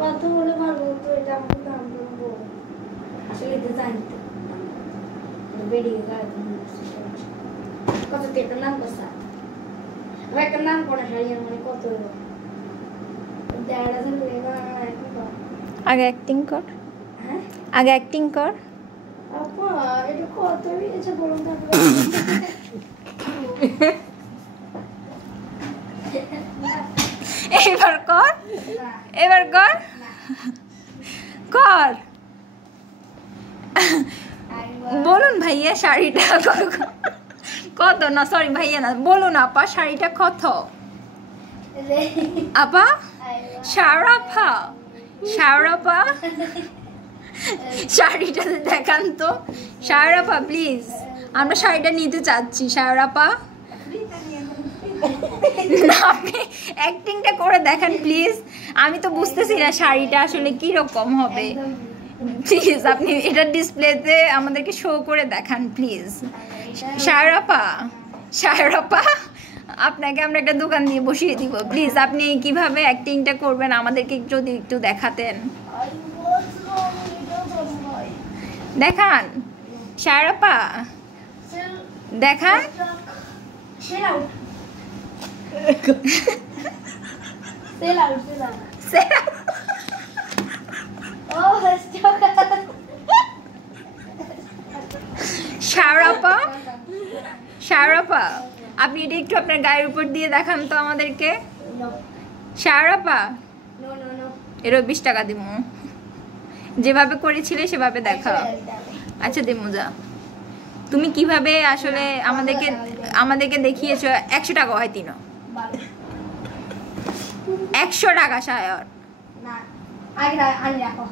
কত বলে ভালো তো এটা আমাকে দাম দেবো আসলে তো জানতে বেরিয়ে গেল কত টাকা নাম কত ভাই একটা নাম পড়া শাড়ির মানে কত দেড় হাজার লেগা আগে অ্যাক্টিং কর হ্যাঁ আগে অ্যাক্টিং কর আপা এটা কত হয়েছে বলুন তো এবার কর এবার কর কর বলুন ভাইয়া শাড়িটা কত না সরি ভাইয়া না বলুন আপা শাড়িটা কত আপা শারাপা শারাপা শাড়িটা দেখান তো শারাপা প্লিজ আমরা শাড়িটা নিতে চাচ্ছি শারাপা না আপনি অ্যাক্টিংটা করে দেখান প্লিজ আমি তো বুঝতেছি না শাড়িটা আসলে কি রকম হবে প্লিজ আপনি এটা ডিসপ্লেতে আমাদেরকে শো করে দেখান প্লিজ শারাপা শারাপা আপনাকে আমরা একটা দোকান দিয়ে বসিয়ে দিব প্লিজ আপনি কিভাবে অ্যাক্টিংটা করবেন আমাদেরকে যদি একটু দেখাতেন দেখান শারাপা দেখান শারাপা শারাপা আপনি এটা একটু আপনার গায়ের উপর দিয়ে দেখান তো আমাদেরকে শারাপা এরও 20 টাকা দিব যেভাবে করেছিলে সেভাবে দেখাও আচ্ছা দিমু যা তুমি কিভাবে আসলে আমাদেরকে দেখিয়েছো 100 টাকা হয় তিনো 100 টাকা শায়র না আগে আনি রাখো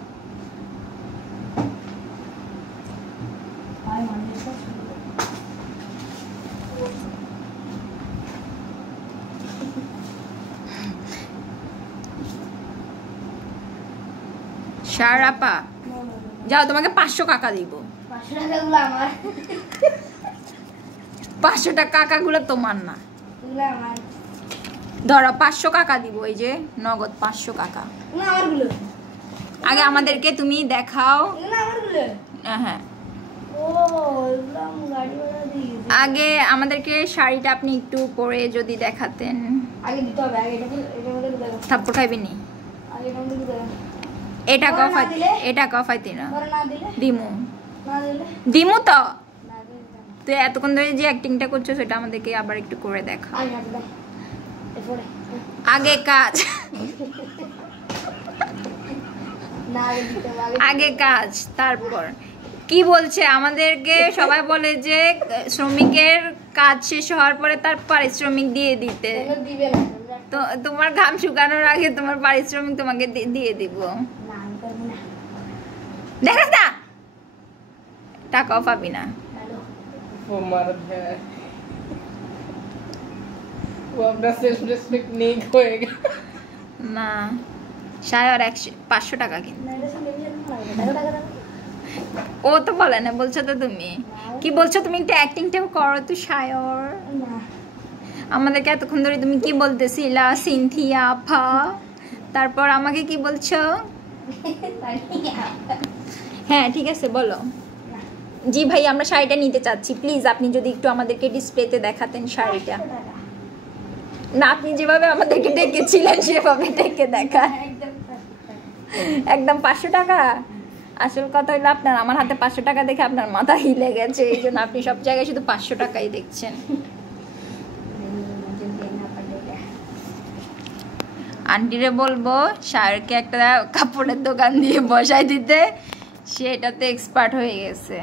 আই মানে শারাপা যাও তোমাকে 500 টাকা দিব 500 টাকাগুলো আমার 500 টাকা কাকাগুলো তোমার না এগুলো আমার ধরো 500 টাকা দিব এই যে নগদ 500 টাকা না আমারগুলো আগে আমাদেরকে তুমি দেখাও এগুলো আমারগুলো হ্যাঁ ও এগুলো আমি গাড়ি ভাড়া দিয়েছি আগে আমাদেরকে শাড়িটা আপনি একটু পরে যদি দেখাতেন আগে দিতে হবে আগে এটা মধ্যে দেবো থাপ্পড় খাইবে নি আগে এটা মধ্যে দেবো এটা কফাইতে না পরে না দিলে দিমু না দিলে দিমু তো না দিলে তুই এতক্ষণ ধরে যে অ্যাক্টিংটা করছো সেটা আমাদেরকে আবার একটু করে দেখা আগে রাখবে এরপরে আগে কাজ না আগে দিতে হবে আগে কাজ তারপর কি বলছে আমাদেরকে সবাই বলে যে শ্রমিকের কাজ শেষ হওয়ার পরে তার পারিশ্রমিক দিয়ে দিতে আগে দিবে না তো তোমার ঘাম শুকানোর আগে তোমার পারিশ্রমিক তোমাকে দিয়ে দিব না আমি করব না দেখাস না টাকাও পাবি না হ্যালো वो मर्द है वो अपना सेल्फ रिस्पेक्ट नहीं खोएगा না শায়র 500 টাকা কিন না এটা শুনে নিয়ে টাকা টাকা টাকা ও তো বলে না বলছো তো তুমি কি বলছো তুমি একটা অ্যাক্টিংটা করো তো শায়র না আমাদেরকে এতক্ষণ ধরে তুমি কি বলতেছিলা সিনথিয়া আপা তারপর আমাকে কি বলছো হ্যাঁ ঠিক আছে বলো জি ভাই আমরা শাড়িটা নিতে চাচ্ছি প্লিজ আপনি যদি একটু আমাদেরকে ডিসপ্লেতে দেখাতেন শাড়িটা না আপনি যেভাবে আমাদেরকে ডেকেছিলেন সেভাবে ডেকে দেখান একদম 500 টাকা আসল কথা হলো আপনার আমার হাতে 500 টাকা দেখে আপনার মাথা হিলে গেছে এই জন্য আপনি সব জায়গায় শুধু 500 টাকাই দেখছেন আন্টিরে বলবো শায়রকে একটা কাপড়ের দোকান দিয়ে বসাই দিতে সে এটাতে এক্সপার্ট হয়ে গেছে